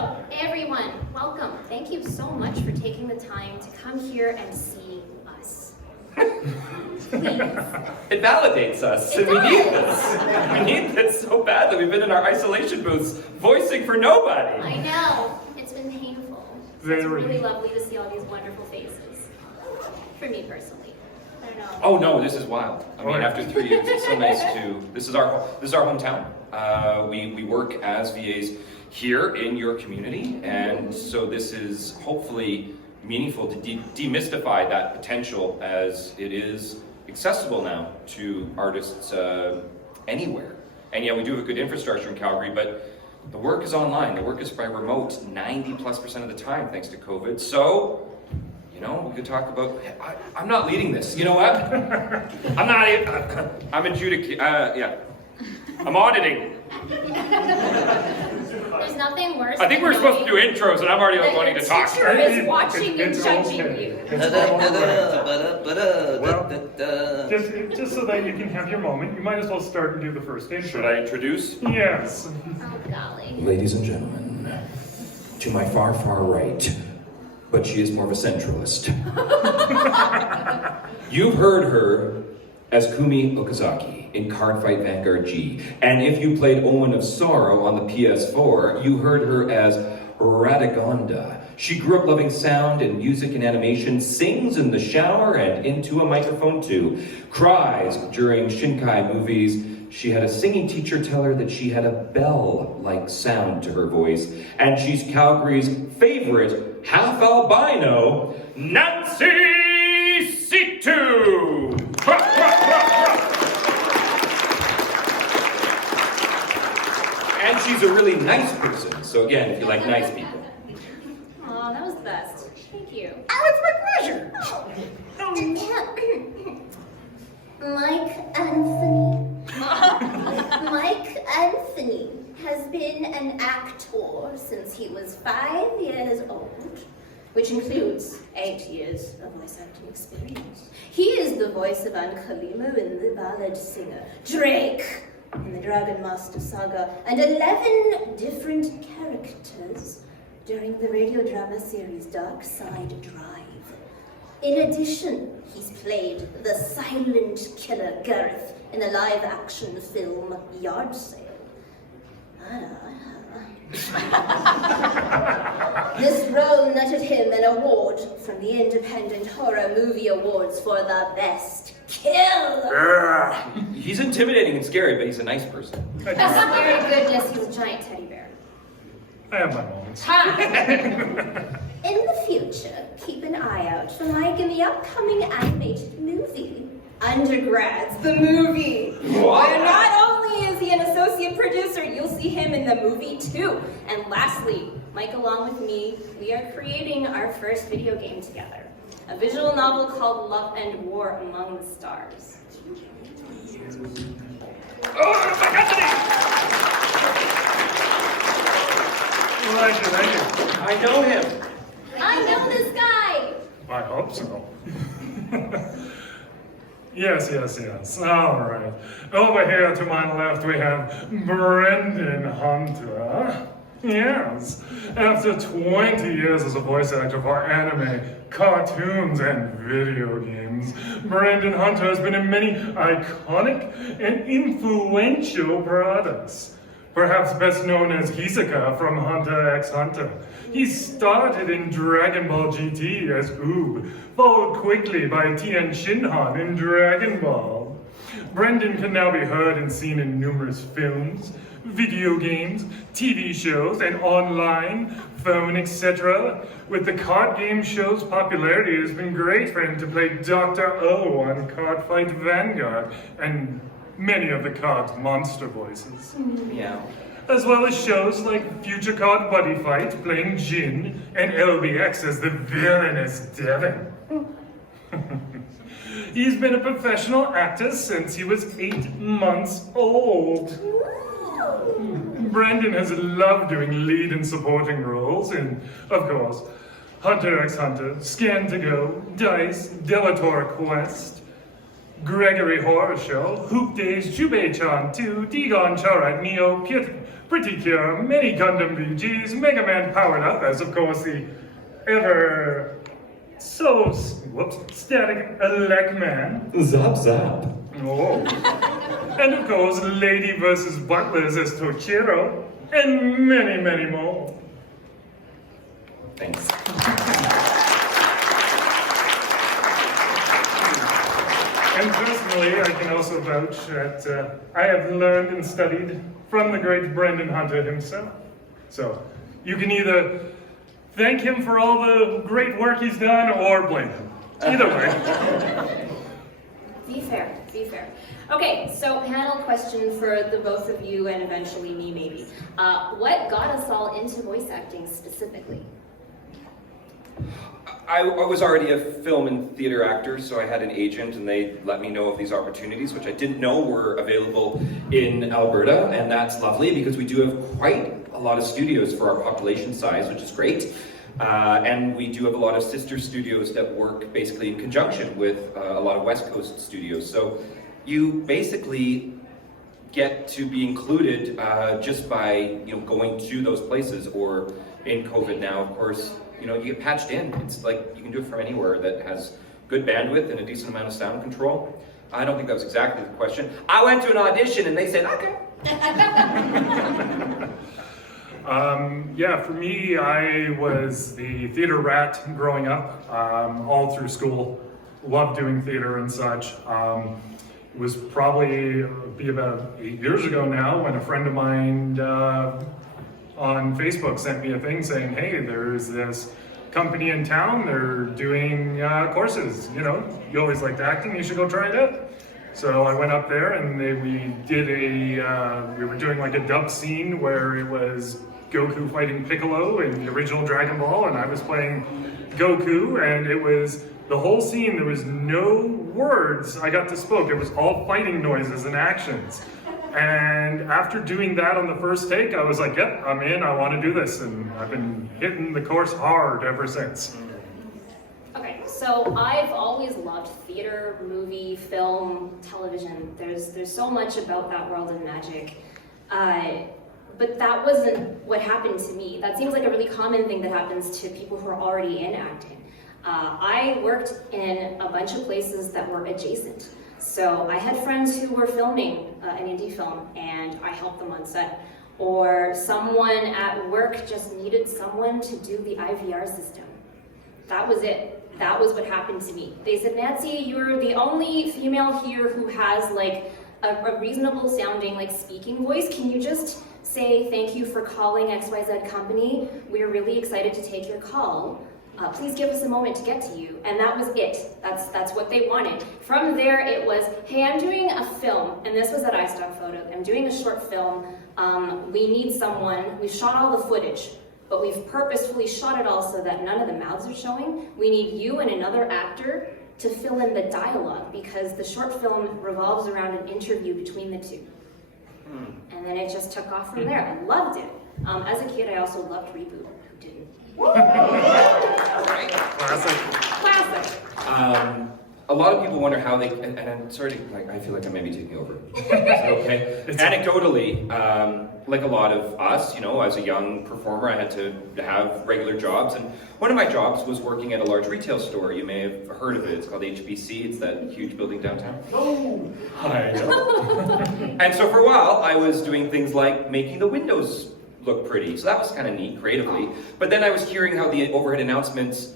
So, everyone, welcome. Thank you so much for taking the time to come here and see us. Please. It validates us, and we need this. We need this so badly. We've been in our isolation booths, voicing for nobody. I know. It's been painful. So it's really lovely to see all these wonderful faces. For me personally. I don't know. Oh no, this is wild. I mean, after 3 years, it's so nice to. This is our hometown. We work as VAs here in your community, and so this is hopefully meaningful to demystify that potential, as it is accessible now to artists anywhere. And yeah, we do have a good infrastructure in Calgary, but the work is online. The work is by remote 90+% of the time, thanks to COVID. So, you know, we could talk about. I'm not leading this. You know what? I'm not. I'm adjudicating. Yeah, I'm auditing. There's nothing worse. I think we're supposed to do intros, and I'm already wanting to talk. The teacher is watching and judging you. Well, just so that you can have your moment, you might as well start and do the first intro. Should I introduce? Yes. Oh, golly. Ladies and gentlemen, to my far, far right, but she is more of a centralist. You've heard her as Kumi Okazaki in Cardfight Vanguard G. And if you played Owen of Sorrow on the PS4, you heard her as Radagonda. She grew up loving sound and music and animation, sings in the shower and into a microphone too, cries during Shinkai movies. She had a singing teacher tell her that she had a bell-like sound to her voice, and she's Calgary's favorite half albino, Nancy Situ! And she's a really nice person, so again, if you like nice people. Oh, that was the best. Thank you. Oh, it's my pleasure! Mike Anthony. Mike Anthony has been an actor since he was 5 years old, which includes 8 years of voice acting experience. He is the voice of Ankalimo in The Ballad Singer, Drake in the Dragon Master Saga, and 11 different characters during the radio drama series Dark Side Drive. In addition, he's played the silent killer Gareth in the live-action film Yard Sale. This role netted him an award from the Independent Horror Movie Awards for the best kill. He's intimidating and scary, but he's a nice person. Very goodness, he's a giant teddy bear. I have my moments. In the future, keep an eye out for Mike in the upcoming animated movie, Undergrads, the movie. What? Where not only is he an associate producer, you'll see him in the movie too. And lastly, Mike along with me, we are creating our first video game together. A visual novel called Love and War Among the Stars. Oh, my God! Thank you. I know him. I know this guy! I hope so. Yes. All right. Over here to my left, we have Brendan Hunter. Yes. After 20 years as a voice actor for anime, cartoons, and video games, Brendan Hunter has been in many iconic and influential products. Perhaps best known as Hisoka from Hunter x Hunter. He started in Dragon Ball GT as Oob, followed quickly by Tien Shinhan in Dragon Ball. Brendan can now be heard and seen in numerous films, video games, TV shows, and online, phone, etc. With the card game show's popularity, it has been great for him to play Dr. O on Cardfight Vanguard, and many of the card's monster voices. Yeah. As well as shows like Future Card Buddy Fight, playing Jin, and LBX as the villainous Devin. He's been a professional actor since he was 8 months old. Brendan has loved doing lead and supporting roles in, of course, Hunter x Hunter, Scan to Go, Dice, Delator Quest, Gregory Horror Show, Hoop Days, Jubei-chan 2, Digon Charat, Neo, Pretty Cure, many Gundam VGs, Mega Man powered up as, of course, the ever so static Elec Man. Zap zap. Oh. And of course, Lady versus Butlers as Tochiro, and many, many more. Thanks. And personally, I can also vouch that I have learned and studied from the great Brendan Hunter himself. So, you can either thank him for all the great work he's done or blame him. Either way. Be fair, be fair. Okay, so panel question for the both of you and eventually me maybe. What got us all into voice acting specifically? I was already a film and theater actor, so I had an agent and they let me know of these opportunities, which I didn't know were available in Alberta, and that's lovely because we do have quite a lot of studios for our population size, which is great. And we do have a lot of sister studios that work basically in conjunction with a lot of West Coast studios. So you basically get to be included just by going to those places, or in COVID now, of course, you get patched in. It's like you can do it from anywhere that has good bandwidth and a decent amount of sound control. I don't think that was exactly the question. I went to an audition and they said, okay. Yeah, for me, I was the theater rat growing up, all through school. Loved doing theater and such. It was probably about 8 years ago now when a friend of mine on Facebook sent me a thing saying, hey, there's this company in town, they're doing courses, you always liked acting, you should go try it out. So I went up there and we were doing like a dub scene where it was Goku fighting Piccolo in the original Dragon Ball, and I was playing Goku, and it was the whole scene, there was no words I got to spoke, it was all fighting noises and actions. And after doing that on the first take, I was like, yep, I'm in, I want to do this. And I've been hitting the course hard ever since. Okay, so I've always loved theater, movie, film, television. There's so much about that world of magic. But that wasn't what happened to me. That seems like a really common thing that happens to people who are already in acting. I worked in a bunch of places that were adjacent. So I had friends who were filming an indie film and I helped them on set. Or someone at work just needed someone to do the IVR system. That was it. That was what happened to me. They said, Nancy, you're the only female here who has like a reasonable sounding like speaking voice. Can you just say thank you for calling XYZ company? We're really excited to take your call. Please give us a moment to get to you. And that was it. That's what they wanted. From there, it was, hey, I'm doing a film, and this was at iStock Photo. I'm doing a short film. We need someone. We've shot all the footage, but we've purposefully shot it all so that none of the mouths are showing. We need you and another actor to fill in the dialogue because the short film revolves around an interview between the two. And then it just took off from there. I loved it. As a kid, I also loved Reboot. Who didn't? Classic. A lot of people wonder how they, and I'm sorry to, I feel like I may be taking over. Is that okay? Anecdotally, like a lot of us, as a young performer, I had to have regular jobs, and one of my jobs was working at a large retail store. You may have heard of it. It's called HBC. It's that huge building downtown. Oh, hi. And so for a while, I was doing things like making the windows look pretty. So that was kind of neat creatively. But then I was hearing how the overhead announcements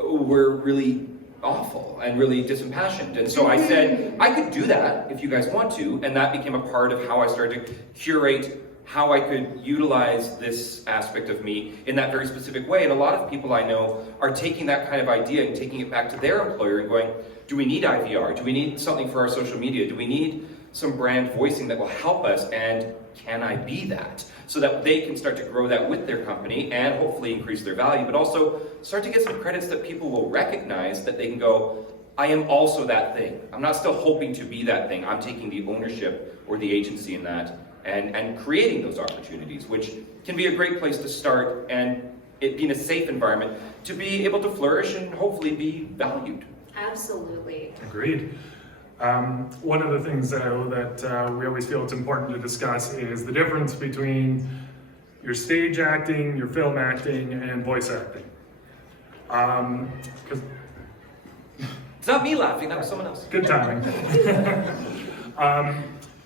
were really awful and really disimpassioned. And so I said, I could do that if you guys want to. And that became a part of how I started to curate how I could utilize this aspect of me in that very specific way. And a lot of people I know are taking that kind of idea and taking it back to their employer and going, do we need IVR? Do we need something for our social media? Do we need some brand voicing that will help us? And can I be that? So that they can start to grow that with their company and hopefully increase their value, but also start to get some credits that people will recognize, that they can go, I am also that thing. I'm not still hoping to be that thing. I'm taking the ownership or the agency in that and creating those opportunities, which can be a great place to start and it being a safe environment to be able to flourish and hopefully be valued. Absolutely. Agreed. One of the things though that we always feel it's important to discuss is the difference between your stage acting, your film acting, and voice acting. 'Cause It's not me laughing, that was someone else. good timing.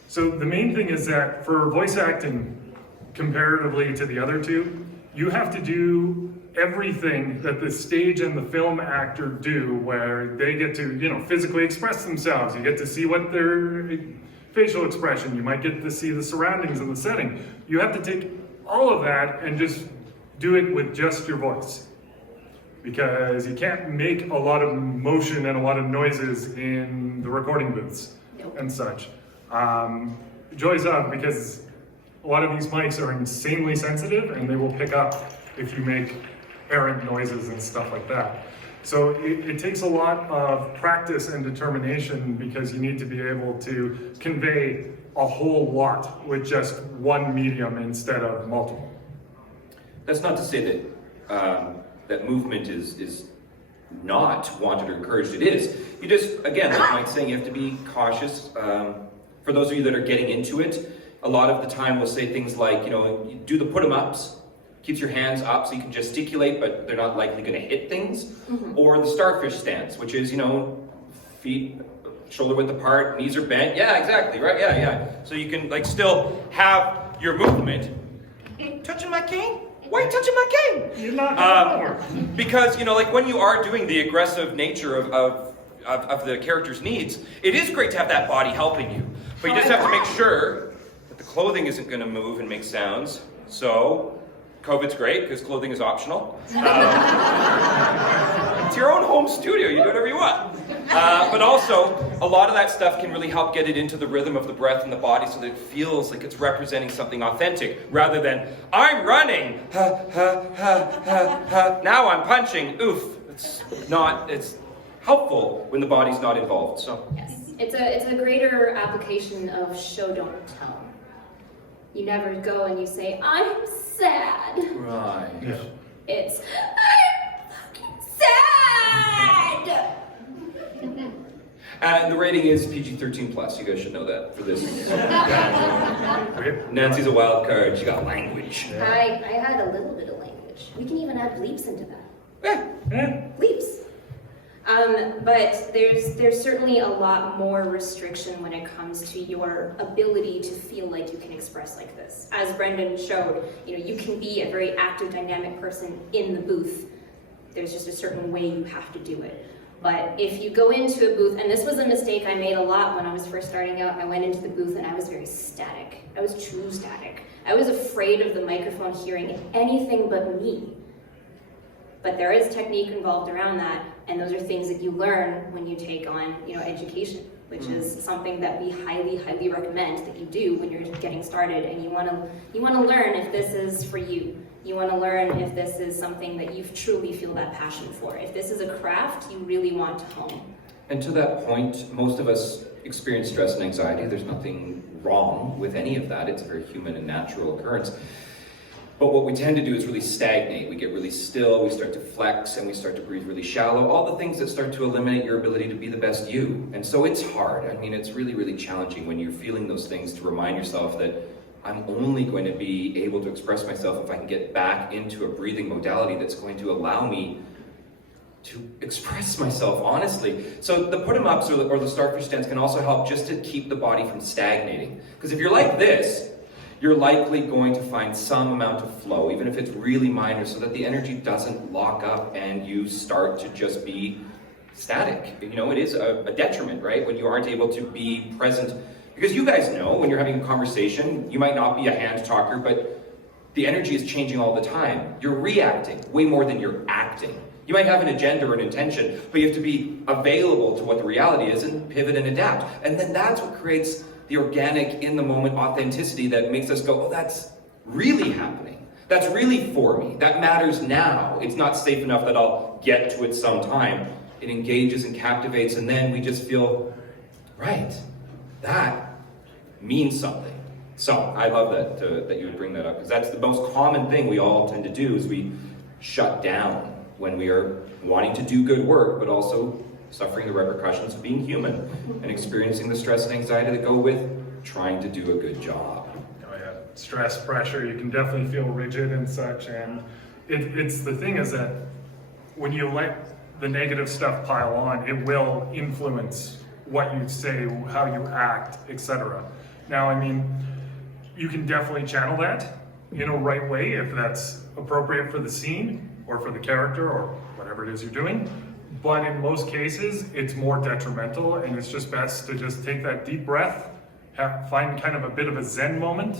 So the main thing is that for voice acting, comparatively to the other two, you have to do everything that the stage and the film actor do, where they get to, physically express themselves. You get to see what their facial expression, you might get to see the surroundings and the setting. You have to take all of that and just do it with just your voice. Because you can't make a lot of motion and a lot of noises in the recording booths and such. Joys of, because a lot of these mics are insanely sensitive and they will pick up if you make errant noises and stuff like that. So it takes a lot of practice and determination, because you need to be able to convey a whole lot with just one medium instead of multiple. That's not to say that that movement is not wanted or encouraged. It is. You just, again, like Mike's saying, you have to be cautious. For those of you that are getting into it, a lot of the time we'll say things like, you do the put-em-ups, keeps your hands up so you can gesticulate, but they're not likely going to hit things. Mm-hmm. Or the starfish stance, which is, feet shoulder width apart, knees are bent. Yeah, exactly, right? Yeah. So you can still have your movement. Touching my cane? Why are you touching my cane? You're not because, when you are doing the aggressive nature of the character's needs, it is great to have that body helping you. But you just have to make sure that the clothing isn't going to move and make sounds. So, COVID's great because clothing is optional. It's your own home studio. You do whatever you want. But also, a lot of that stuff can really help get it into the rhythm of the breath and the body so that it feels like it's representing something authentic rather than, I'm running, now I'm punching, oof. It's helpful when the body's not involved. So. Yes. It's a greater application of show, don't tell. You never go and you say, I'm sad. Right. Yeah. It's, I'm fucking sad! And the rating is PG-13 plus. You guys should know that for this. Nancy's a wild card. She got language. I had a little bit of language. We can even add bleeps into that. Yeah. Bleeps. But there's certainly a lot more restriction when it comes to your ability to feel like you can express like this. As Brendan showed, you can be a very active, dynamic person in the booth. There's just a certain way you have to do it. But if you go into a booth, and this was a mistake I made a lot when I was first starting out, I went into the booth and I was very static. I was true static. I was afraid of the microphone hearing anything but me. But there is technique involved around that, and those are things that you learn when you take on, education, which is something that we highly, highly recommend that you do when you're getting started, and you want to learn if this is for you. You want to learn if this is something that you truly feel that passion for. If this is a craft you really want to hone. And to that point, most of us experience stress and anxiety. There's nothing wrong with any of that. It's a very human and natural occurrence. But what we tend to do is really stagnate. We get really still, we start to flex, and we start to breathe really shallow. All the things that start to eliminate your ability to be the best you. And so it's hard. I mean, it's really, really challenging when you're feeling those things to remind yourself that I'm only going to be able to express myself if I can get back into a breathing modality that's going to allow me to express myself honestly. So the put-em-ups or the starfish stance can also help just to keep the body from stagnating. Because if you're like this, you're likely going to find some amount of flow, even if it's really minor, so that the energy doesn't lock up and you start to just be static. It is a detriment, right? When you aren't able to be present. Because you guys know, when you're having a conversation, you might not be a hand talker, but the energy is changing all the time. You're reacting way more than you're acting. You might have an agenda or an intention, but you have to be available to what the reality is and pivot and adapt. And then that's what creates the organic, in-the-moment authenticity that makes us go, oh, that's really happening. That's really for me. That matters now. It's not safe enough that I'll get to it sometime. It engages and captivates, and then we just feel, right, that means something. So I love that you would bring that up, because that's the most common thing we all tend to do is we shut down when we are wanting to do good work, but also suffering the repercussions of being human and experiencing the stress and anxiety that go with trying to do a good job. Oh yeah, stress, pressure, you can definitely feel rigid and such, and it's the thing is that when you let the negative stuff pile on, it will influence what you say, how you act, etc. Now, I mean, you can definitely channel that in a right way if that's appropriate for the scene or for the character or whatever it is you're doing. But in most cases, it's more detrimental, and it's just best to just take that deep breath, find kind of a bit of a Zen moment,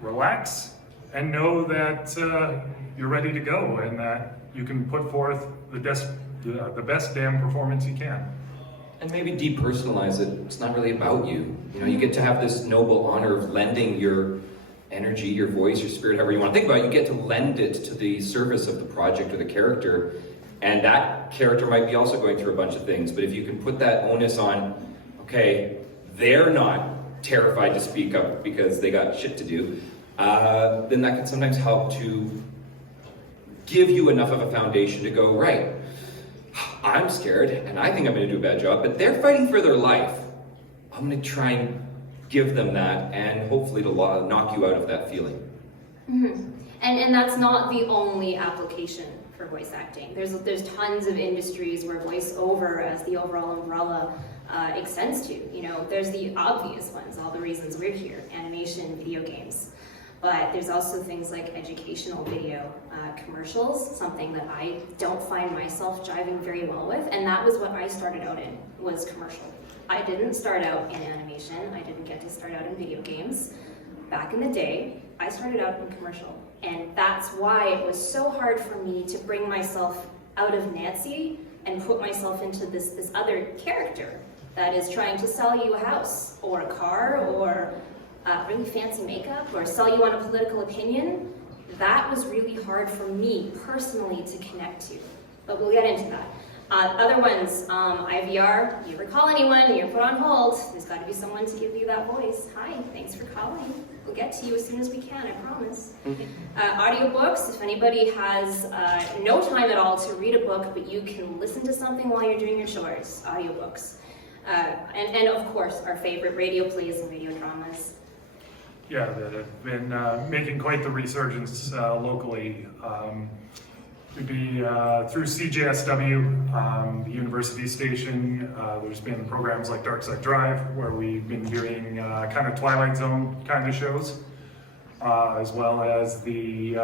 relax, and know that you're ready to go and that you can put forth the best damn performance you can. And maybe depersonalize it. It's not really about you. You know, you get to have this noble honor of lending your energy, your voice, your spirit, however you want to think about it. You get to lend it to the service of the project or the character. And that character might be also going through a bunch of things. But if you can put that onus on, okay, they're not terrified to speak up because they got shit to do, then that can sometimes help to give you enough of a foundation to go, right, I'm scared and I think I'm going to do a bad job, but they're fighting for their life. I'm going to try and give them that, and hopefully it'll knock you out of that feeling. Mm-hmm. And that's not the only application for voice acting. There's tons of industries where voiceover as the overall umbrella extends to. You know, there's the obvious ones, all the reasons we're here, animation, video games. But there's also things like educational video, commercials, something that I don't find myself jiving very well with, and that was what I started out in, was commercial. I didn't start out in animation, I didn't get to start out in video games. Back in the day, I started out in commercial, and that's why it was so hard for me to bring myself out of Nancy and put myself into this other character that is trying to sell you a house, or a car, or really fancy makeup, or sell you on a political opinion. That was really hard for me personally to connect to, but we'll get into that. Other ones, IVR, you ever call anyone, you're put on hold, there's got to be someone to give you that voice. Hi, thanks for calling. We'll get to you as soon as we can, I promise. Audiobooks, if anybody has no time at all to read a book, but you can listen to something while you're doing your chores, audiobooks. And of course, our favorite radio plays and radio dramas. Yeah, that have been making quite the resurgence locally. It'd be through CJSW, the university station. There's been programs like Dark Side Drive, where we've been doing kind of Twilight Zone kind of shows, as well as the,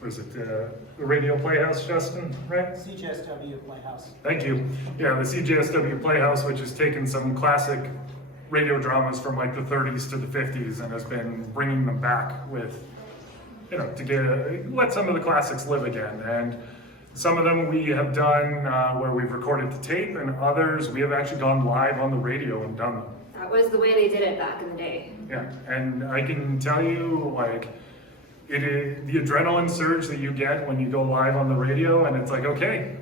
the Radio Playhouse, Justin, right? CJSW Playhouse. Thank you. Yeah, the CJSW Playhouse, which has taken some classic radio dramas from like the 30s to the 50s and has been bringing them back with, you know, to let some of the classics live again. And some of them we have done where we've recorded the tape, and others we have actually gone live on the radio and done them. That was the way they did it back in the day. Yeah, and I can tell you, like, it is the adrenaline surge that you get when you go live on the radio, and it's like, okay,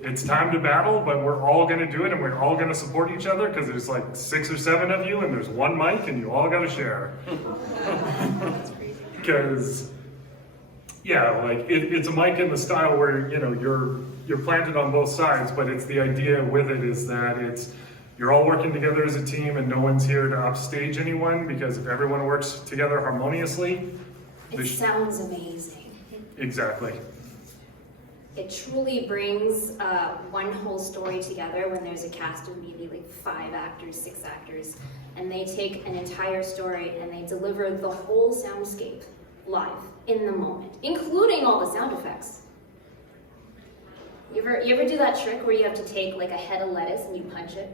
it's time to battle, but we're all going to do it, and we're all going to support each other, because there's like 6 or 7 of you, and there's one mic, and you all got to share. Because, yeah, like it's a mic in the style where, you know, you're planted on both sides, but it's the idea with it is that you're all working together as a team, and no one's here to upstage anyone, because if everyone works together harmoniously, it sounds amazing. Exactly. It truly brings one whole story together when there's a cast of maybe like 5 actors, 6 actors, and they take an entire story and they deliver the whole soundscape live in the moment, including all the sound effects. You ever do that trick where you have to take like a head of lettuce and you punch it?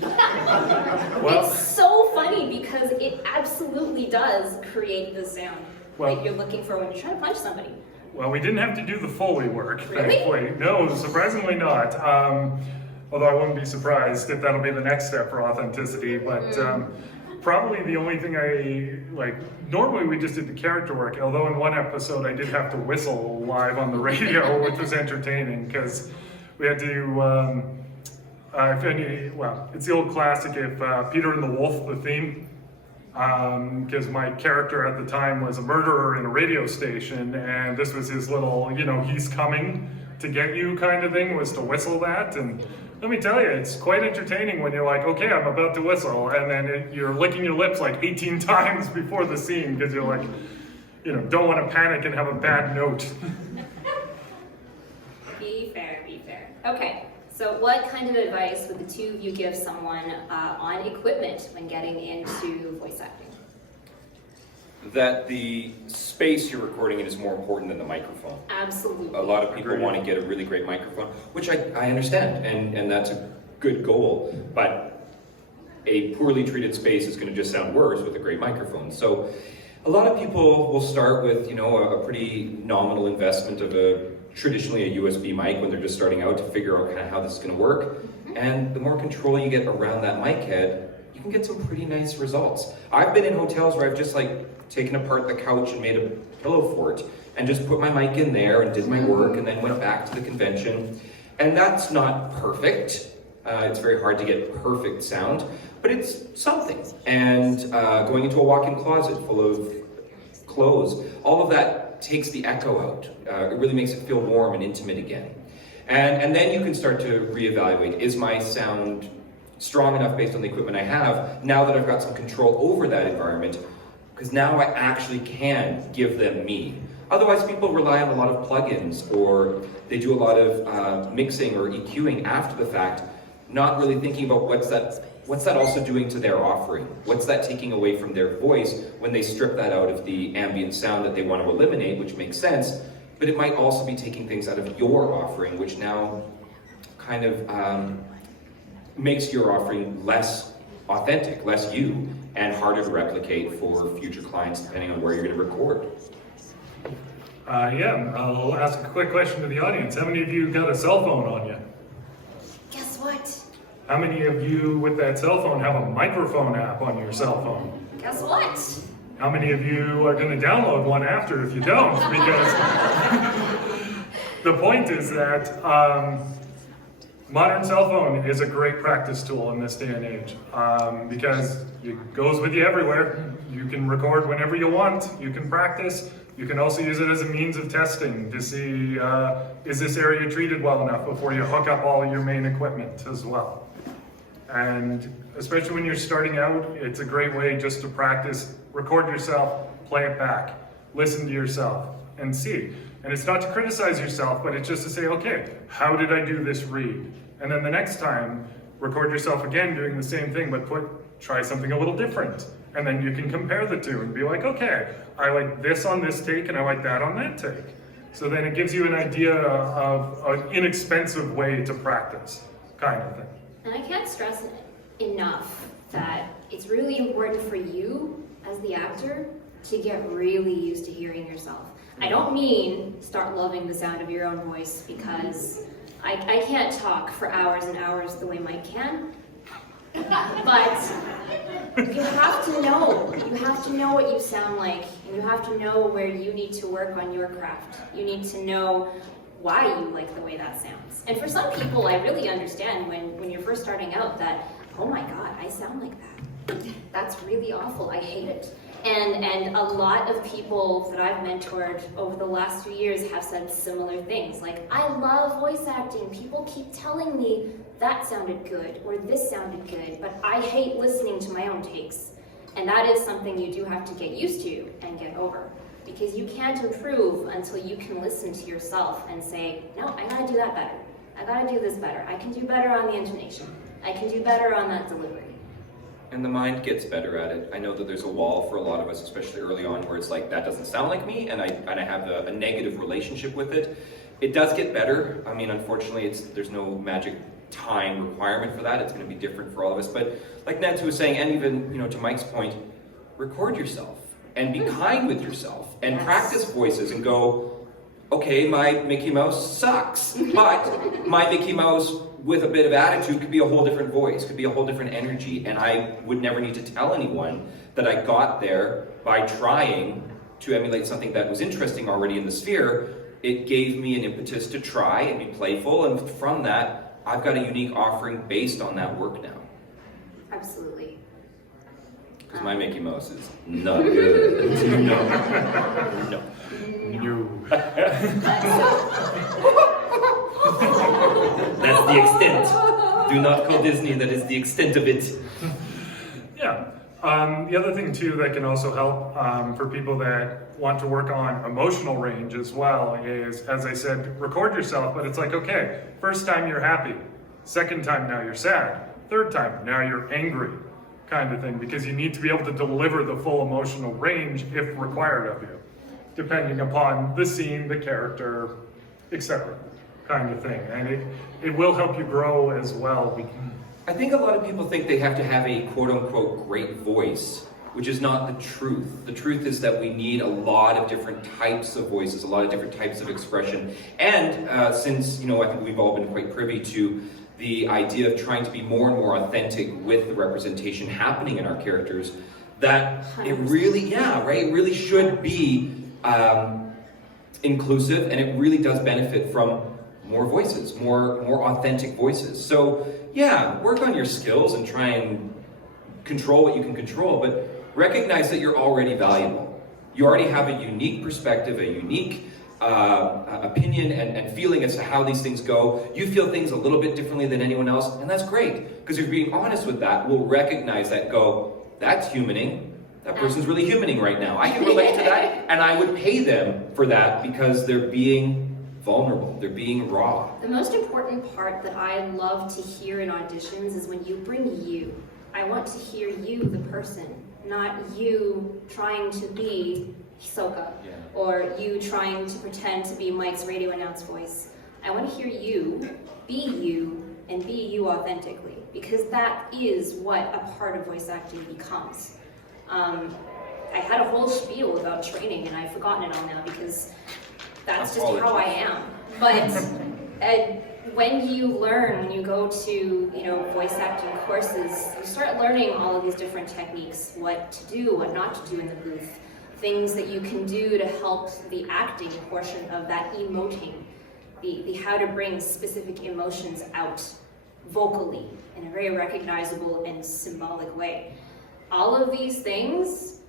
Well, it's so funny because it absolutely does create the sound that you're looking for when you're trying to punch somebody. Well, we didn't have to do the Foley work, Really? thankfully. No, surprisingly not. Although I wouldn't be surprised if that'll be the next step for authenticity. But probably the only thing normally we just did the character work, although in one episode I did have to whistle live on the radio, which was entertaining, because we had to, it's the old classic, if Peter and the Wolf, the theme, because my character at the time was a murderer in a radio station, and this was his little, he's coming to get you kind of thing was to whistle that. And let me tell you, it's quite entertaining when you're like, okay, I'm about to whistle, and then you're licking your lips like 18 times before the scene because you're like, don't want to panic and have a bad note. Be fair, be fair. Okay, so what kind of advice would the two of you give someone on equipment when getting into voice acting? That the space you're recording in is more important than the microphone. Absolutely. A lot of people want to get a really great microphone, which I understand, and that's a good goal, but a poorly treated space is going to just sound worse with a great microphone. So a lot of people will start with, a pretty nominal investment of traditionally a USB mic when they're just starting out to figure out kind of how this is going to work. And the more control you get around that mic head, you can get some pretty nice results. I've been in hotels where I've just taken apart the couch and made a pillow fort and just put my mic in there and did my work and then went back to the convention. And that's not perfect. It's very hard to get perfect sound, but it's something. And going into a walk-in closet full of clothes, all of that takes the echo out. It really makes it feel warm and intimate again. And then you can start to reevaluate, is my sound strong enough based on the equipment I have, now that I've got some control over that environment, because now I actually can give them me. Otherwise, people rely on a lot of plugins, or they do a lot of mixing or EQing after the fact, not really thinking about what's that also doing to their offering? What's that taking away from their voice when they strip that out of the ambient sound that they want to eliminate, which makes sense, but it might also be taking things out of your offering, which now kind of makes your offering less authentic, less you, and harder to replicate for future clients depending on where you're going to record. I'll ask a quick question to the audience. How many of you got a cell phone on you? Guess what? How many of you with that cell phone have a microphone app on your cell phone? Guess what? How many of you are going to download one after if you don't? Because the point is that modern cell phone is a great practice tool in this day and age because it goes with you everywhere. You can record whenever you want. You can practice. You can also use it as a means of testing to see is this area treated well enough before you hook up all your main equipment as well. And especially when you're starting out, it's a great way just to practice, record yourself, play it back, listen to yourself, and see. And it's not to criticize yourself, but it's just to say, okay, how did I do this read? And then the next time, record yourself again doing the same thing, but try something a little different. And then you can compare the two and be like, okay, I like this on this take and I like that on that take. So then it gives you an idea of an inexpensive way to practice, kind of thing. And I can't stress enough that it's really important for you as the actor to get really used to hearing yourself. I don't mean start loving the sound of your own voice, because I can't talk for hours and hours the way Mike can. But you have to know what you sound like, and you have to know where you need to work on your craft. You need to know why you like the way that sounds. And for some people, I really understand when you're first starting out that, oh my God, I sound like that. That's really awful, I hate it. And a lot of people that I've mentored over the last few years have said similar things, like, I love voice acting. People keep telling me that sounded good or this sounded good, but I hate listening to my own takes. And that is something you do have to get used to and get over, because you can't improve until you can listen to yourself and say, no, I gotta do that better. I gotta do this better. I can do better on the intonation. I can do better on that delivery. And the mind gets better at it. I know that there's a wall for a lot of us, especially early on, where it's like, that doesn't sound like me, and I have a negative relationship with it. It does get better. I mean, unfortunately, there's no magic time requirement for that. It's going to be different for all of us. But like Nancy was saying, and even to Mike's point, record yourself and be kind with yourself and practice voices and go, okay, my Mickey Mouse sucks, but my Mickey Mouse with a bit of attitude could be a whole different voice, could be a whole different energy, and I would never need to tell anyone that I got there by trying to emulate something that was interesting already in the sphere. It gave me an impetus to try and be playful, and from that, I've got a unique offering based on that work now. Absolutely. Because my Mickey Mouse is not good. No. No. That's the extent. Do not call Disney, that is the extent of it. Yeah. The other thing too that can also help for people that want to work on emotional range as well is, as I said, record yourself, but it's like, okay, first time you're happy, second time now you're sad, third time now you're angry, kind of thing, because you need to be able to deliver the full emotional range if required of you, depending upon the scene, the character, etc. kind of thing. And it will help you grow as well. I think a lot of people think they have to have a quote-unquote great voice, which is not the truth. The truth is that we need a lot of different types of voices, a lot of different types of expression. And since, I think we've all been quite privy to the idea of trying to be more and more authentic with the representation happening in our characters, that it really, it really should be inclusive, and it really does benefit from more voices, more authentic voices. So yeah, work on your skills and try and control what you can control, but recognize that you're already valuable. You already have a unique perspective, a unique opinion and feeling as to how these things go. You feel things a little bit differently than anyone else, and that's great, because if you're being honest with that, we'll recognize that, go, that's humaning. That person's really humaning right now. I can relate to that, and I would pay them for that because they're being vulnerable, they're being raw. The most important part that I love to hear in auditions is when you bring you. I want to hear you, the person, not you trying to be Hisoka, or you trying to pretend to be Mike's radio announce voice. I want to hear you, and be you authentically, because that is what a part of voice acting becomes. I had a whole spiel about training, and I've forgotten it all now because that's just how I am. But when you learn, when you go to voice acting courses, you start learning all of these different techniques, what to do, what not to do in the booth, things that you can do to help the acting portion of that emoting, the how to bring specific emotions out vocally in a very recognizable and symbolic way. All of these things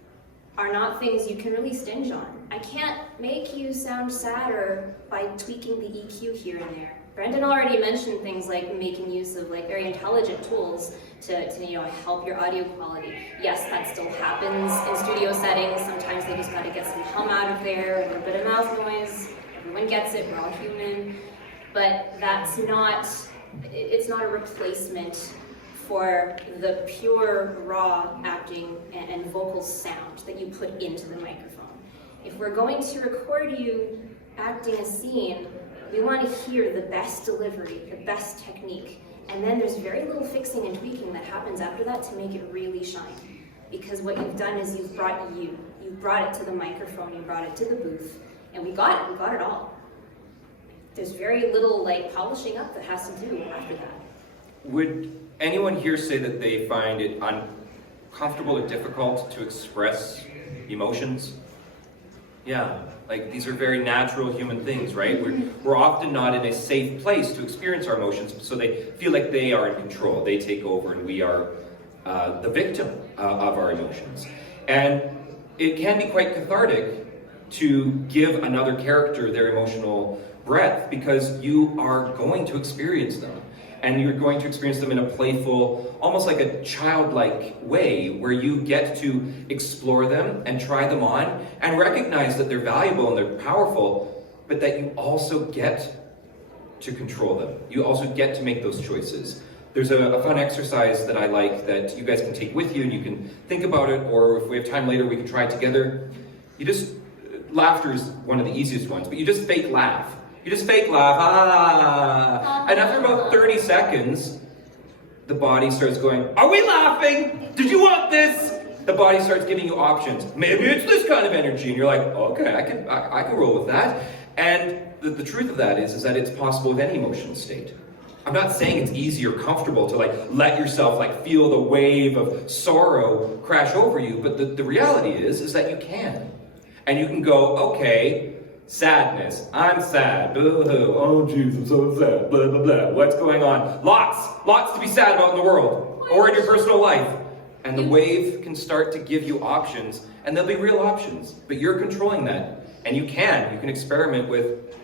are not things you can really stinge on. I can't make you sound sadder by tweaking the EQ here and there. Brendan already mentioned things like making use of very intelligent tools to help your audio quality. Yes, that still happens in studio settings. Sometimes they just gotta get some hum out of there, a little bit of mouth noise. Everyone gets it, we're all human. But it's not a replacement for the pure, raw acting and vocal sound that you put into the microphone. If we're going to record you acting a scene, we want to hear the best delivery, the best technique, and then there's very little fixing and tweaking that happens after that to make it really shine. Because what you've done is you've brought it to the microphone, you brought it to the booth, and we got it all. There's very little polishing up that has to do after that. Would anyone here say that they find it uncomfortable or difficult to express emotions? Yeah, these are very natural human things, right? We're often not in a safe place to experience our emotions, so they feel like they are in control. They take over and we are the victim of our emotions. And it can be quite cathartic to give another character their emotional breadth, because you are going to experience them. And you're going to experience them in a playful, almost like a childlike way, where you get to explore them and try them on and recognize that they're valuable and they're powerful, but that you also get to control them. You also get to make those choices. There's a fun exercise that I like that you guys can take with you, and you can think about it, or if we have time later, we can try it together. Laughter is one of the easiest ones, but you just fake laugh. You just fake laugh, and after about 30 seconds, the body starts going, are we laughing? Did you want this? The body starts giving you options. Maybe it's this kind of energy, and you're like, okay, I can roll with that. And the truth of that is that it's possible with any emotional state. I'm not saying it's easy or comfortable to let yourself feel the wave of sorrow crash over you, but the reality is that you can. And you can go, okay, sadness, I'm sad, boo-hoo, oh jeez, I'm so sad, blah, blah, blah, what's going on? Lots to be sad about in the world, or in your personal life. And the wave can start to give you options, and they'll be real options, but you're controlling that. And you can experiment with,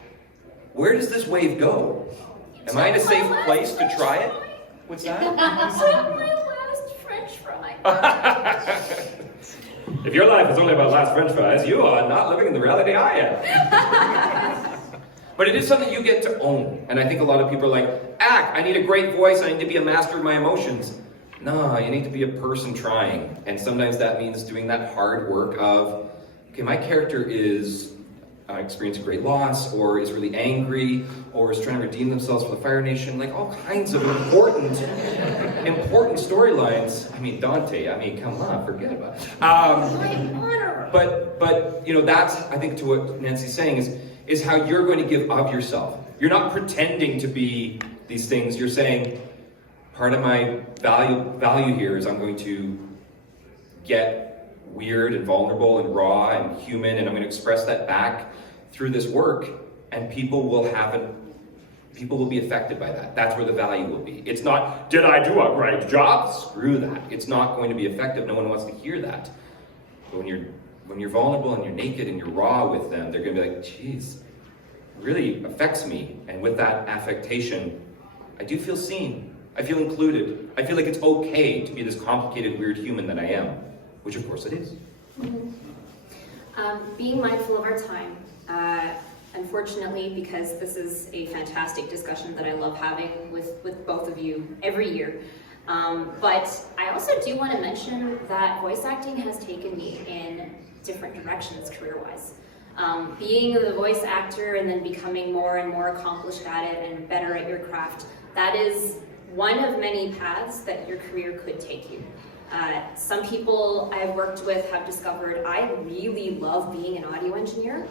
where does this wave go? Am I in a safe place to try it? What's that? My last French fry. If your life is only about last French fries, you are not living in the reality I am. But it is something you get to own. And I think a lot of people are like, I need a great voice, I need to be a master of my emotions. No, you need to be a person trying. And sometimes that means doing that hard work of, okay, my character is experiencing great loss, or is really angry, or is trying to redeem themselves for the Fire Nation, like all kinds of important storylines. I mean, Dante, come on, forget about it. But you know, that's, I think, to what Nancy's saying is how you're going to give of yourself. You're not pretending to be these things. You're saying, part of my value here is I'm going to get weird and vulnerable and raw and human, and I'm going to express that back through this work, and people will be affected by that. That's where the value will be. It's not, did I do a great job? Screw that. It's not going to be effective. No one wants to hear that. But when you're vulnerable and you're naked and you're raw with them, they're going to be like, geez, it really affects me. And with that affectation, I do feel seen. I feel included. I feel like it's okay to be this complicated, weird human that I am, which of course it is. Being mindful of our time. Unfortunately, because this is a fantastic discussion that I love having with both of you every year. But I also do want to mention that voice acting has taken me in different directions career-wise. Being the voice actor and then becoming more and more accomplished at it and better at your craft, that is one of many paths that your career could take you. Some people I've worked with have discovered I really love being an audio engineer,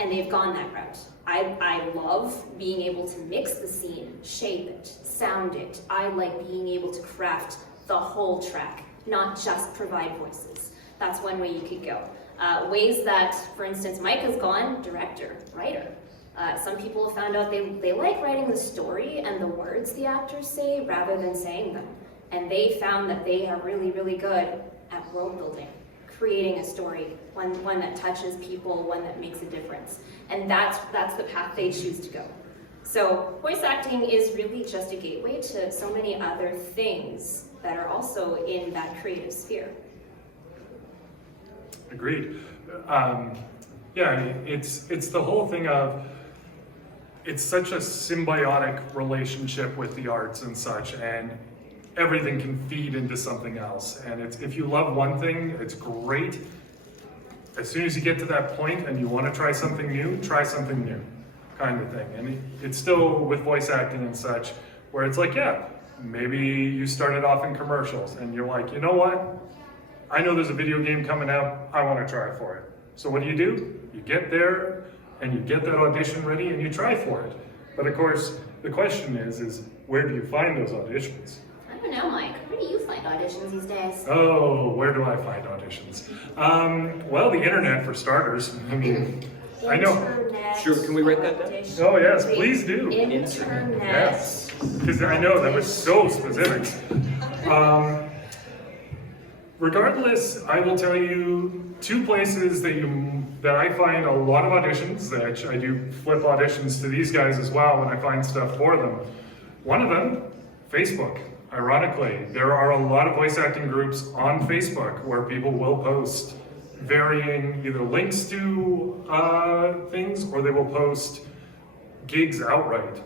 and they've gone that route. I love being able to mix the scene, shape it, sound it. I like being able to craft the whole track, not just provide voices. That's one way you could go. Ways that, for instance, Mike has gone, director, writer. Some people have found out they like writing the story and the words the actors say rather than saying them. And they found that they are really, really good at world building, creating a story, one that touches people, one that makes a difference. And that's the path they choose to go. So voice acting is really just a gateway to so many other things that are also in that creative sphere. Agreed. It's the whole thing of, it's such a symbiotic relationship with the arts and such, and everything can feed into something else. And if you love one thing, it's great. As soon as you get to that point and you want to try something new kind of thing. And it's still with voice acting and such, where it's like, yeah, maybe you started off in commercials and you're like, you know what? I know there's a video game coming out, I want to try for it. So what do? You get there and you get that audition ready and you try for it. But of course, the question is where do you find those auditions? I don't know, Mike. Where do you find auditions these days? Oh, where do I find auditions? Well, the internet for starters. I mean, I know. Internet. Sure, can we write that down? audition. Oh yes, please do. Internet. Yes, because I know that was so specific. Regardless, I will tell you two places that I find a lot of auditions. That I do flip auditions to these guys as well when I find stuff for them. One of them, Facebook. Ironically, there are a lot of voice acting groups on Facebook where people will post varying either links to things, or they will post gigs outright.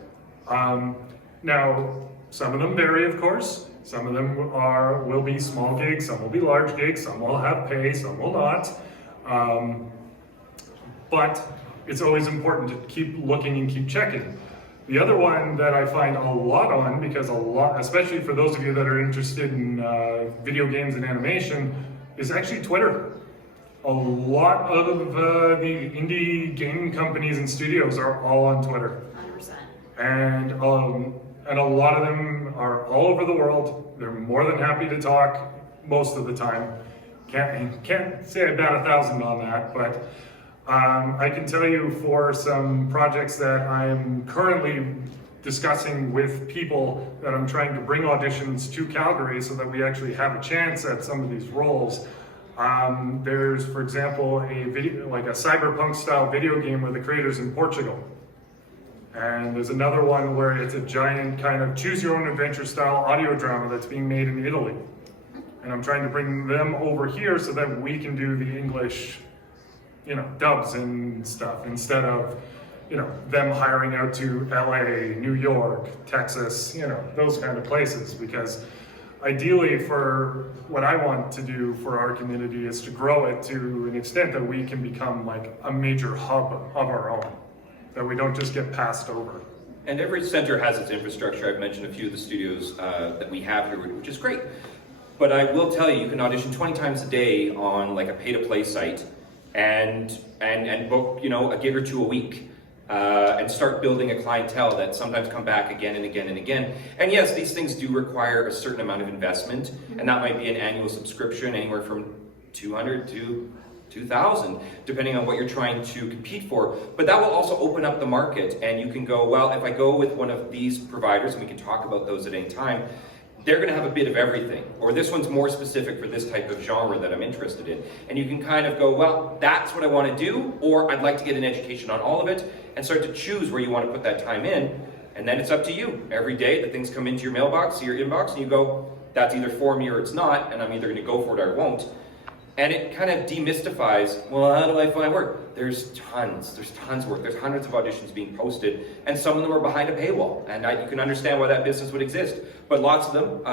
Now, some of them vary, of course. Some of them will be small gigs, some will be large gigs, some will have pay, some will not. But it's always important to keep looking and keep checking. The other one that I find a lot on, because especially for those of you that are interested in video games and animation, is actually Twitter. A lot of the indie gaming companies and studios are all on Twitter. 100%. And a lot of them are all over the world. They're more than happy to talk most of the time. Can't say I bat 1,000 on that, but I can tell you for some projects that I'm currently discussing with people that I'm trying to bring auditions to Calgary so that we actually have a chance at some of these roles. There's, for example, a cyberpunk style video game where the creator's in Portugal. And there's another one where it's a giant kind of choose your own adventure style audio drama that's being made in Italy. And I'm trying to bring them over here so that we can do the English, dubs and stuff instead of, them hiring out to LA, New York, Texas, those kind of places. Because ideally for what I want to do for our community is to grow it to an extent that we can become like a major hub of our own, that we don't just get passed over. And every center has its infrastructure. I've mentioned a few of the studios that we have here, which is great. But I will tell you, you can audition 20 times a day on like a pay-to-play site and book, a gig or two a week. And start building a clientele that sometimes come back again and again and again. And yes, these things do require a certain amount of investment, and that might be an annual subscription, anywhere from $200 to $2,000, depending on what you're trying to compete for. But that will also open up the market, and you can go, well, if I go with one of these providers, and we can talk about those at any time, they're going to have a bit of everything, or this one's more specific for this type of genre that I'm interested in. And you can kind of go, well, that's what I want to do, or I'd like to get an education on all of it, and start to choose where you want to put that time in, and then it's up to you. Every day the things come into your mailbox, your inbox, and you go, that's either for me or it's not, and I'm either going to go for it or I won't. And it kind of demystifies, well, how do I find work? There's tons of work. There's hundreds of auditions being posted, and some of them are behind a paywall. And you can understand why that business would exist. But lots of them,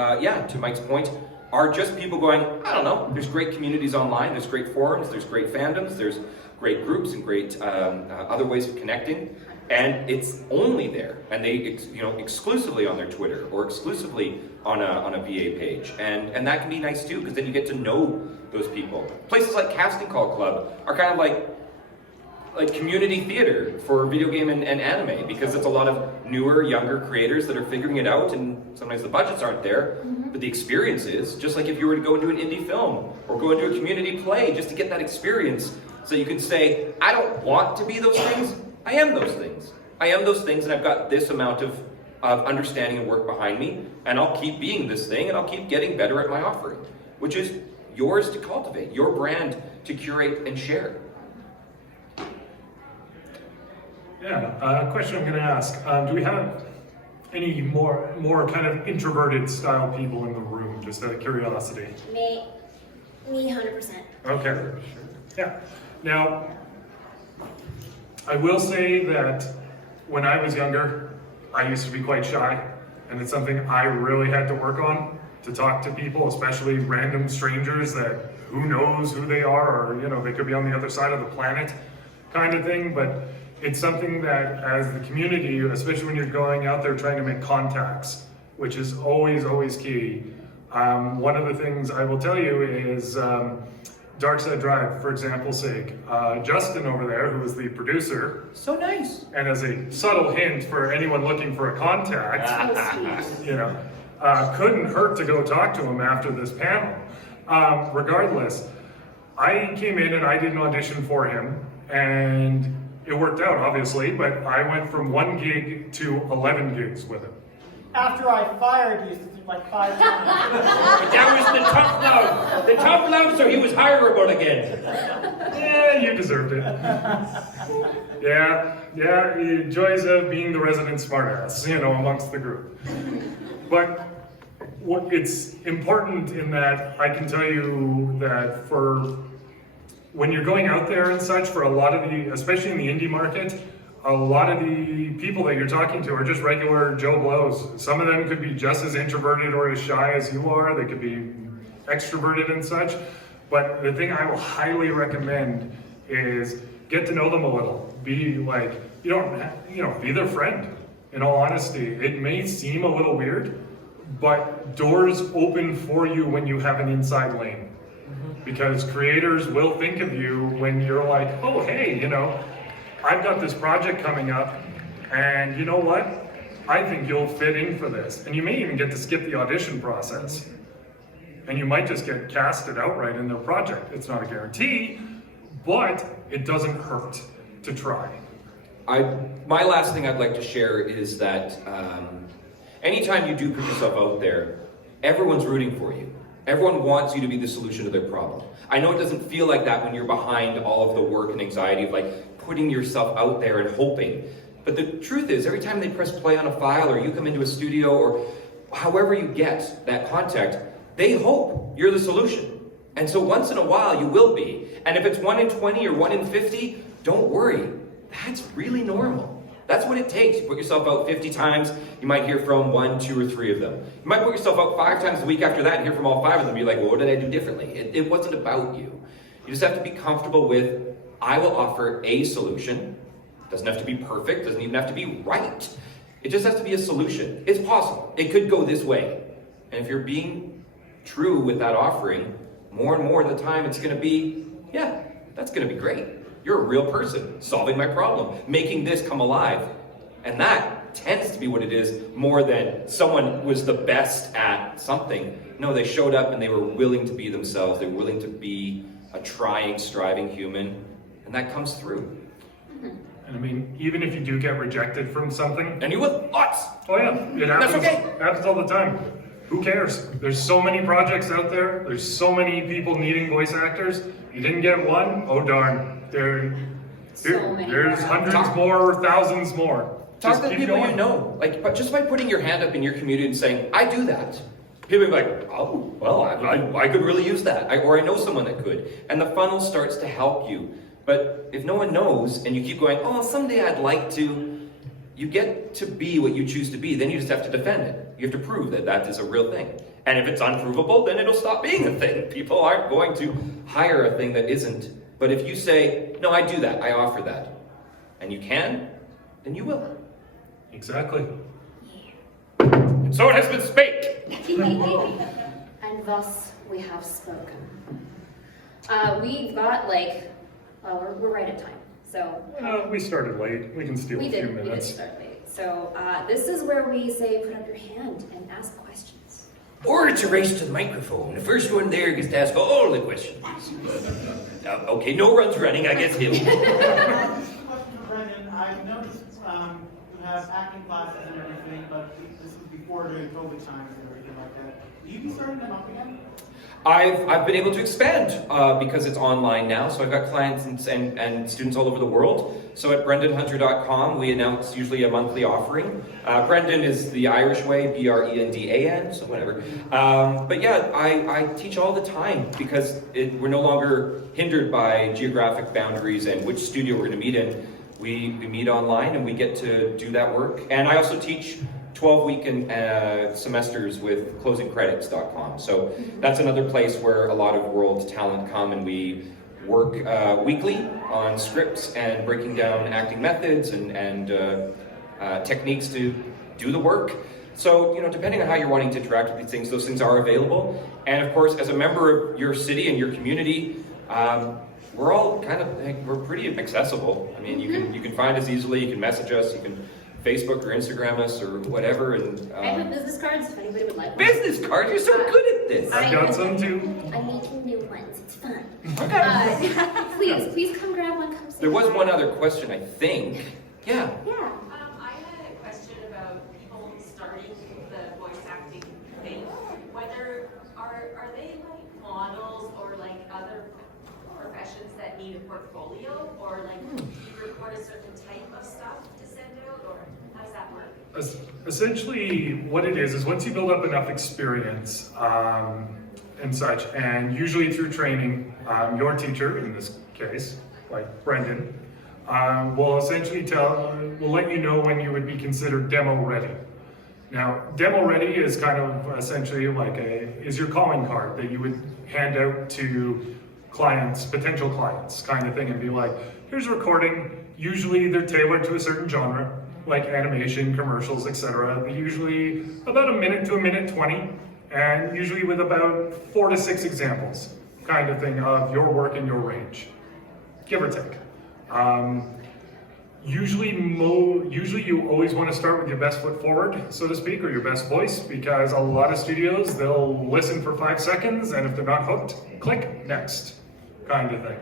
to Mike's point, are just people going, I don't know, there's great communities online, there's great forums, there's great fandoms, there's great groups and great other ways of connecting. And it's only there, and they, exclusively on their Twitter or exclusively on a VA page. And that can be nice too, because then you get to know those people. Places like Casting Call Club are kind of like community theater for video game and anime, because it's a lot of newer, younger creators that are figuring it out, and sometimes the budgets aren't there, but the experience is. Just like if you were to go into an indie film or go into a community play, just to get that experience, so you can say, I don't want to be those things, I am those things. I am those things, and I've got this amount of understanding and work behind me, and I'll keep being this thing, and I'll keep getting better at my offering, which is yours to cultivate, your brand to curate and share. Yeah, a question I'm going to ask. Do we have any more kind of introverted style people in the room, just out of curiosity? Me 100%. Okay, yeah. Now, I will say that when I was younger, I used to be quite shy, and it's something I really had to work on, to talk to people, especially random strangers that who knows who they are, or they could be on the other side of the planet kind of thing. But it's something that as the community, especially when you're going out there trying to make contacts, which is always key. One of the things I will tell you is Dark Side Drive, for example's sake. Justin over there, who is the producer. So nice. And as a subtle hint for anyone looking for a contact, couldn't hurt to go talk to him after this panel. Regardless, I came in and I did an audition for him, and it worked out, obviously, but I went from 1 gig to 11 gigs with him. After I fired you like 5 times. But that was the tough love. The tough love, so he was hireable again. Yeah, you deserved it. Yeah, joys of being the resident smartass, amongst the group. But it's important in that I can tell you that for when you're going out there and such, for a lot of especially in the indie market, a lot of the people that you're talking to are just regular Joe Blows. Some of them could be just as introverted or as shy as you are. They could be extroverted and such. But the thing I will highly recommend is get to know them a little. Be like, be their friend. In all honesty, it may seem a little weird, but doors open for you when you have an inside lane. Because creators will think of you when you're like, oh, hey, I've got this project coming up, and you know what? I think you'll fit in for this. And you may even get to skip the audition process. And you might just get casted outright in their project. It's not a guarantee, but it doesn't hurt to try. My last thing I'd like to share is that anytime you do put yourself out there, everyone's rooting for you. Everyone wants you to be the solution to their problem. I know it doesn't feel like that when you're behind all of the work and anxiety of putting yourself out there and hoping, But the truth is, every time they press play on a file, or you come into a studio, or however you get that contact, they hope you're the solution. And so once in a while, you will be. And if it's 1 in 20 or 1 in 50, don't worry. That's really normal. That's what it takes. You put yourself out 50 times, you might hear from 1, 2, or 3 of them. You might put yourself out 5 times the week after that and hear from all 5 of them. Be like, well, what did I do differently? It wasn't about you. You just have to be comfortable with, I will offer a solution. It doesn't have to be perfect, doesn't even have to be right. It just has to be a solution. It's possible. It could go this way. And if you're being true with that offering, more and more of the time it's going to be, yeah, that's going to be great. You're a real person solving my problem, making this come alive. And that tends to be what it is, more than someone was the best at something. No, they showed up and they were willing to be themselves. They were willing to be a trying, striving human. And that comes through. And I mean, even if you do get rejected from something, And you will, lots. oh yeah, it happens. That's okay. Happens all the time. Who cares? There's so many projects out there. There's so many people needing voice actors. You didn't get one? Oh darn. So many There's more. hundreds more, thousands more. Talk Just to the keep people going. you know. Like, but just by putting your hand up in your community and saying, I do that. People will be like, oh, well, I could really use that. Or I know someone that could. And the funnel starts to help you. But if no one knows and you keep going, oh, someday I'd like to, you get to be what you choose to be. Then you just have to defend it. You have to prove that that is a real thing. And if it's unprovable, then it'll stop being a thing. People aren't going to hire a thing that isn't. But if you say, no, I do that, I offer that, and you can, then you will. Exactly. And so it has been spake. And thus we have spoken. We've got we're right at time. So We started late. We can steal we a few did minutes. start late. So this is where we say put up your hand and ask questions. Or it's a race to the microphone. The first one there gets to ask all the questions. Okay, no one's running, I guess him. Question for Brendan. I've noticed you have acting classes and everything, but this was before the COVID times and everything like that. Will you be starting them up again? I've been able to expand because it's online now, so I've got clients and students all over the world. So at brendanhunter.com, we announce usually a monthly offering. Brendan is the Irish way, Brendan, so whatever. But yeah, I teach all the time because we're no longer hindered by geographic boundaries and which studio we're going to meet in. We meet online and we get to do that work. And I also teach 12-week semesters with closingcredits.com. So that's another place where a lot of world talent come, and we work weekly on scripts and breaking down acting methods and techniques to do the work. So, depending on how you're wanting to interact with these things, those things are available. And of course, as a member of your city and your community, we're all we're pretty accessible. I mean, you can find us easily, you can message us, you can Facebook or Instagram us or whatever. And I have business cards if anybody would like one. business cards, you're so good at this. I've got some too. I'm making new ones. It's fun. Please come grab one. Come see There was me. one other question, I think. Yeah. Yeah. I had a question about people starting the voice acting thing. Whether are they like models or like other professions that need a portfolio, or like you record a certain type of stuff to send out, or how does that work? Essentially, what it is once you build up enough experience and such, and usually through training, your teacher, in this case, like Brendan, will essentially will let you know when you would be considered demo ready. Now, demo ready is kind of essentially like is your calling card that you would hand out to clients, potential clients, kind of thing, and be like, here's a recording. Usually they're tailored to a certain genre, like animation, commercials, etc. They're usually about a minute to a minute 20, and usually with about 4 to 6 examples, kind of thing, of your work in your range, give or take. Usually you always want to start with your best foot forward, so to speak, or your best voice, because a lot of studios, they'll listen for 5 seconds, and if they're not hooked, click next, kind of thing.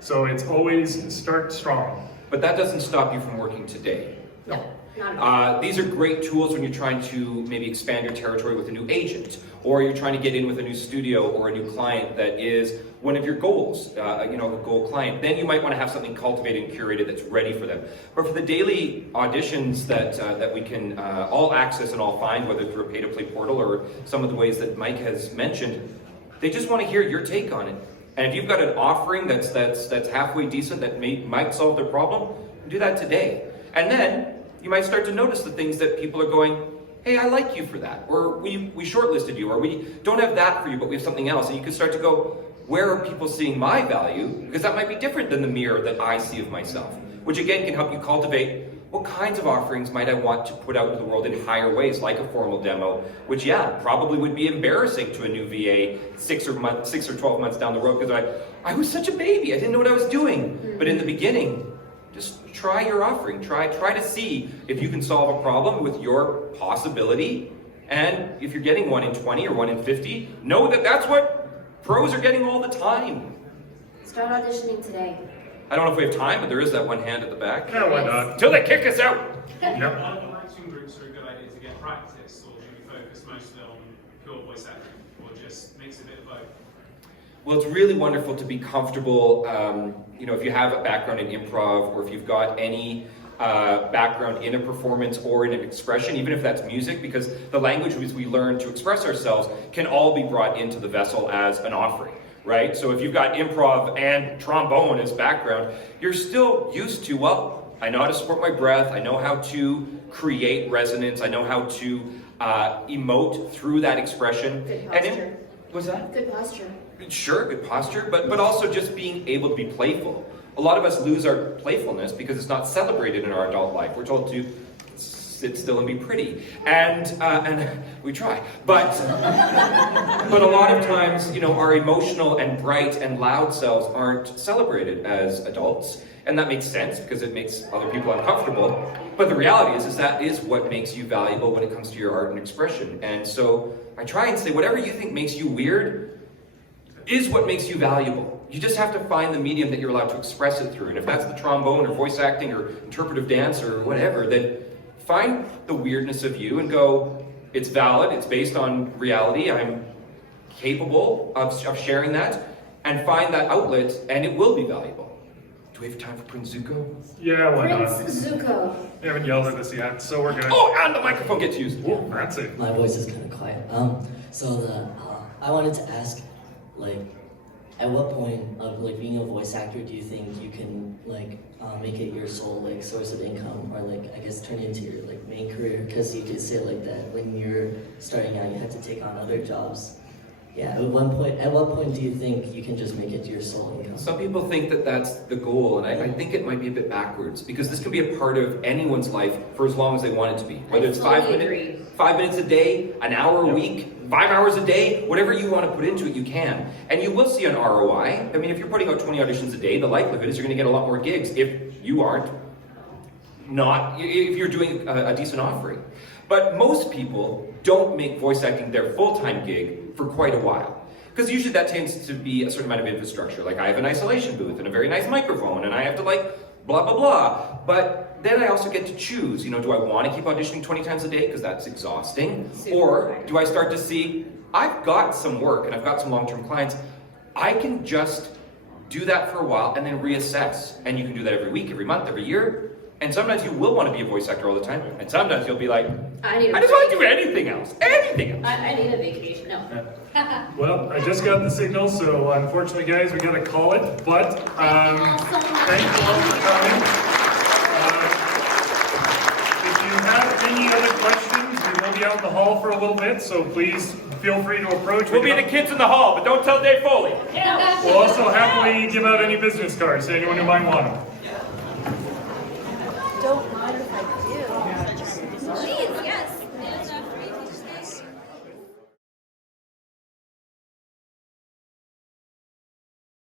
So it's always start strong. But that doesn't stop you from working today. No. Not at all. These are great tools when you're trying to maybe expand your territory with a new agent, or you're trying to get in with a new studio or a new client that is one of your goals, a goal client. Then you might want to have something cultivated and curated that's ready for them. But for the daily auditions that we can all access and all find, whether through a pay-to-play portal or some of the ways that Mike has mentioned, they just want to hear your take on it. And if you've got an offering that's halfway decent that might solve their problem, do that today. And then you might start to notice the things that people are going, hey, I like you for that, or we shortlisted you, or we don't have that for you, but we have something else. And you can start to go, where are people seeing my value? Because that might be different than the mirror that I see of myself, which again can help you cultivate what kinds of offerings might I want to put out into the world in higher ways, like a formal demo, which probably would be embarrassing to a new VA 6 or 12 months down the road, because I was such a baby, I didn't know what I was doing. But in the beginning, just try your offering. Try to see if you can solve a problem with your possibility. And if you're getting 1 in 20 or 1 in 50, know that that's what pros are getting all the time. Start auditioning today. I don't know if we have time, but there is that one hand at the back. Yeah, why not? Till they kick us out. Yep. Acting groups are a good idea to get practice, or do you focus mostly on pure voice acting, or just mix a bit of both? Well, it's really wonderful to be comfortable, if you have a background in improv, or if you've got any background in a performance or in an expression, even if that's music, because the languages we learn to express ourselves can all be brought into the vessel as an offering, right? So if you've got improv and trombone as background, you're still used to, well, I know how to support my breath, I know how to create resonance, I know how to emote through that expression. Good posture. What's that? Good posture. Sure, good posture, but also just being able to be playful. A lot of us lose our playfulness because it's not celebrated in our adult life. We're told to sit still and be pretty, and we try. But a lot of times, our emotional and bright and loud selves aren't celebrated as adults, and that makes sense because it makes other people uncomfortable. But the reality is that is what makes you valuable when it comes to your art and expression. And so I try and say whatever you think makes you weird is what makes you valuable. You just have to find the medium that you're allowed to express it through. And if that's the trombone or voice acting or interpretive dance or whatever, then find the weirdness of you and go, it's valid, it's based on reality, I'm capable of sharing that, and find that outlet, and it will be valuable. Do we have time for Prince Zuko? Yeah, why not? Prince Zuko. We haven't yelled at us yet, so we're gonna... Oh, and the microphone gets used. Whoa, that's it. My voice is kind of quiet. I wanted to ask, at what point of being a voice actor do you think you can make it your sole source of income, or I guess turn it into your main career? Because you could say that when you're starting out, you have to take on other jobs. Yeah. At what point do you think you can just make it your sole income? Some people think that that's the goal, and I think it might be a bit backwards, because this can be a part of anyone's life for as long as they want it to be. Whether it's 5 minutes a day, an hour a week, 5 hours a day, whatever you want to put into it, you can. And you will see an ROI. I mean, if you're putting out 20 auditions a day, the likelihood is you're going to get a lot more gigs if you aren't if you're doing a decent offering. But most people don't make voice acting their full-time gig for quite a while. Because usually that tends to be a certain amount of infrastructure. I have an isolation booth and a very nice microphone, and I have to blah, blah, blah. But then I also get to choose, do I want to keep auditioning 20 times a day because that's exhausting? Or do I start to see, I've got some work and I've got some long-term clients, I can just do that for a while and then reassess. And you can do that every week, every month, every year. And sometimes you will want to be a voice actor all the time. And sometimes you'll be like, I just want to do anything else. Anything else. I need a vacation. No. Well, I just got the signal, so unfortunately, guys, we gotta call it. But thank you all for coming. If you have any other questions, we will be out in the hall for a little bit, so please feel free to approach. We'll be the kids in the hall, but don't tell Dave Foley. We'll also happily give out any business cards to anyone who might want them.